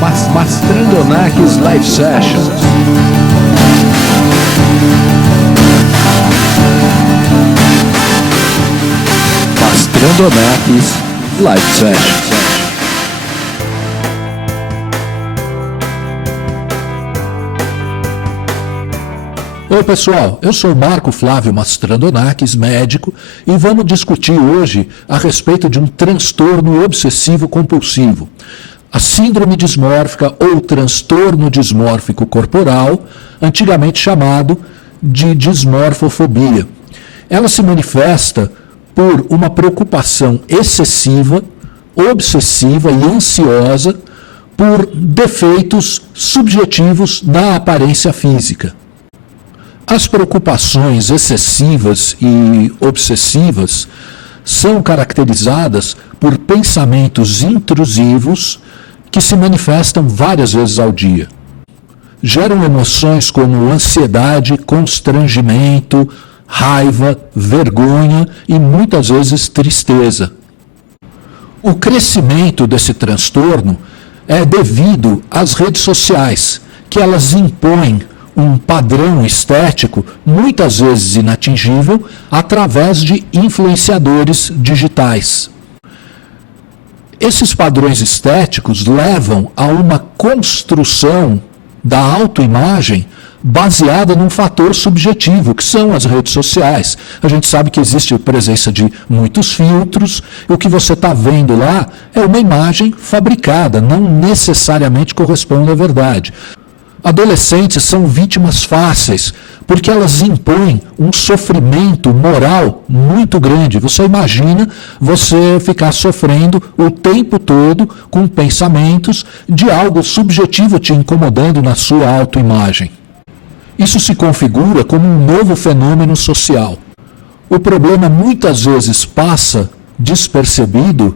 Mastrandonakis Live Sessions. Mastrandonakis Live Sessions. Oi pessoal, eu sou Marco Flávio Mastrandonakis, médico, e vamos discutir hoje a respeito de um transtorno obsessivo-compulsivo, a síndrome dismórfica ou transtorno dismórfico corporal, antigamente chamado de dismorfofobia. Ela se manifesta por uma preocupação excessiva, obsessiva e ansiosa por defeitos subjetivos na aparência física. As preocupações excessivas e obsessivas são caracterizadas por pensamentos intrusivos que se manifestam várias vezes ao dia. Geram emoções como ansiedade, constrangimento, raiva, vergonha e muitas vezes tristeza. O crescimento desse transtorno é devido às redes sociais, que elas impõem um padrão estético, muitas vezes inatingível, através de influenciadores digitais. Esses padrões estéticos levam a uma construção da autoimagem baseada num fator subjetivo, que são as redes sociais. A gente sabe que existe a presença de muitos filtros, e o que você está vendo lá é uma imagem fabricada, não necessariamente corresponde à verdade. Adolescentes são vítimas fáceis, porque elas impõem um sofrimento moral muito grande. Você imagina você ficar sofrendo o tempo todo com pensamentos de algo subjetivo te incomodando na sua autoimagem. Isso se configura como um novo fenômeno social. O problema muitas vezes passa despercebido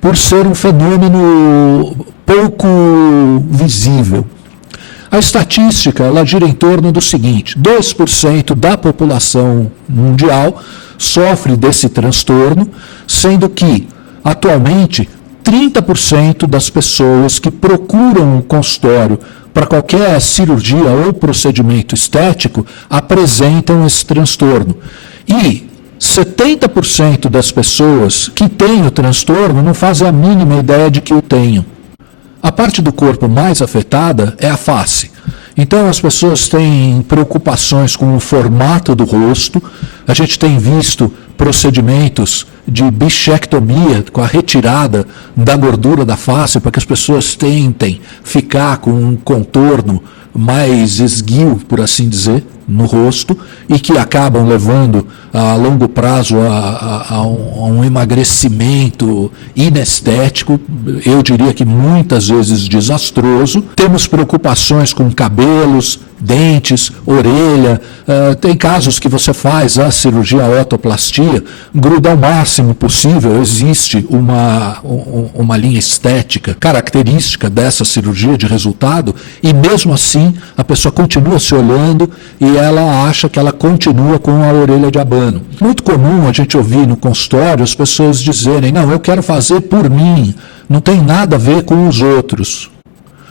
por ser um fenômeno pouco visível. A estatística ela gira em torno do seguinte: 2% da população mundial sofre desse transtorno, sendo que, atualmente, 30% das pessoas que procuram um consultório para qualquer cirurgia ou procedimento estético apresentam esse transtorno. E 70% das pessoas que têm o transtorno não fazem a mínima ideia de que o tenham. A parte do corpo mais afetada é a face. Então as pessoas têm preocupações com o formato do rosto. A gente tem visto procedimentos de bichectomia, com a retirada da gordura da face, para que as pessoas tentem ficar com um contorno mais esguio, por assim dizer, no rosto, e que acabam levando a longo prazo a um emagrecimento inestético, eu diria que muitas vezes desastroso. Temos preocupações com cabelos, dentes, orelha. Tem casos que você faz a cirurgia otoplastia, gruda ao máximo possível. Existe uma linha estética característica dessa cirurgia de resultado, e mesmo assim a pessoa continua se olhando e ela acha que ela continua com a orelha de abano. Muito comum a gente ouvir no consultório as pessoas dizerem: não, eu quero fazer por mim, não tem nada a ver com os outros.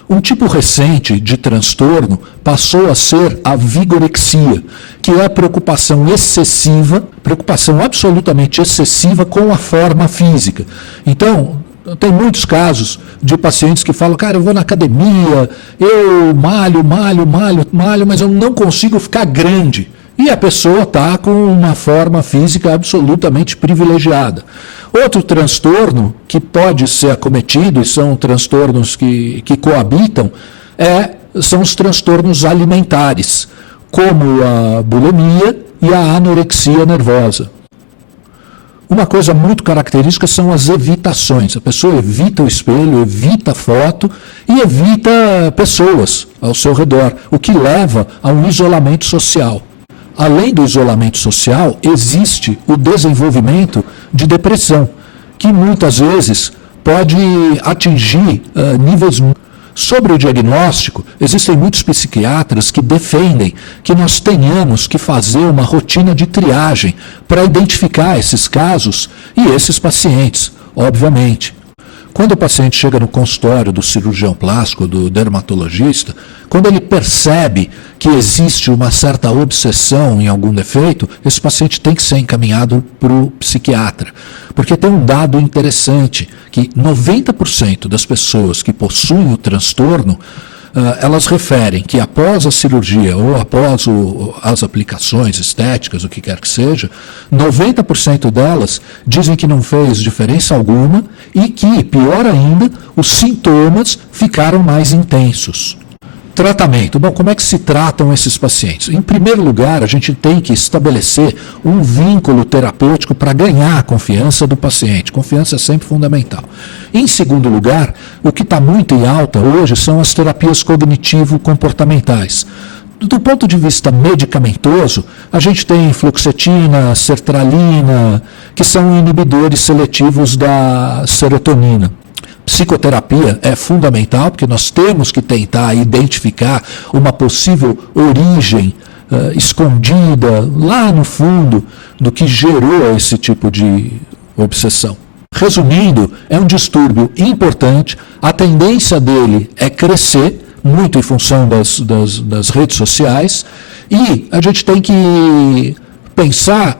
Um tipo recente de transtorno passou a ser a vigorexia, que é a preocupação excessiva, preocupação absolutamente excessiva com a forma física. Então, tem muitos casos de pacientes que falam: cara, eu vou na academia, eu malho, mas eu não consigo ficar grande. E a pessoa está com uma forma física absolutamente privilegiada. Outro transtorno que pode ser acometido, e são transtornos que coabitam, são os transtornos alimentares, como a bulimia e a anorexia nervosa. Uma coisa muito característica são as evitações. A pessoa evita o espelho, evita a foto e evita pessoas ao seu redor, o que leva a um isolamento social. Além do isolamento social, existe o desenvolvimento de depressão, que muitas vezes pode atingir níveis. Sobre o diagnóstico, existem muitos psiquiatras que defendem que nós tenhamos que fazer uma rotina de triagem para identificar esses casos e esses pacientes, obviamente. Quando o paciente chega no consultório do cirurgião plástico, do dermatologista, quando ele percebe que existe uma certa obsessão em algum defeito, esse paciente tem que ser encaminhado para o psiquiatra. Porque tem um dado interessante, que 90% das pessoas que possuem o transtorno, elas referem que após a cirurgia ou após as aplicações estéticas, o que quer que seja, 90% delas dizem que não fez diferença alguma e que, pior ainda, os sintomas ficaram mais intensos. Tratamento. Bom, como é que se tratam esses pacientes? Em primeiro lugar, a gente tem que estabelecer um vínculo terapêutico para ganhar a confiança do paciente. Confiança é sempre fundamental. Em segundo lugar, o que está muito em alta hoje são as terapias cognitivo-comportamentais. Do ponto de vista medicamentoso, a gente tem fluoxetina, sertralina, que são inibidores seletivos da serotonina. Psicoterapia é fundamental, porque nós temos que tentar identificar uma possível origem escondida lá no fundo do que gerou esse tipo de obsessão. Resumindo, é um distúrbio importante, a tendência dele é crescer, muito em função das redes sociais, e a gente tem que pensar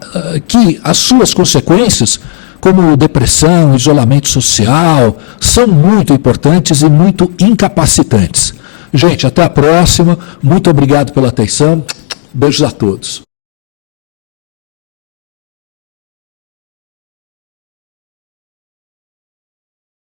que as suas consequências, como depressão, isolamento social, são muito importantes e muito incapacitantes. Gente, até a próxima. Muito obrigado pela atenção. Beijos a todos.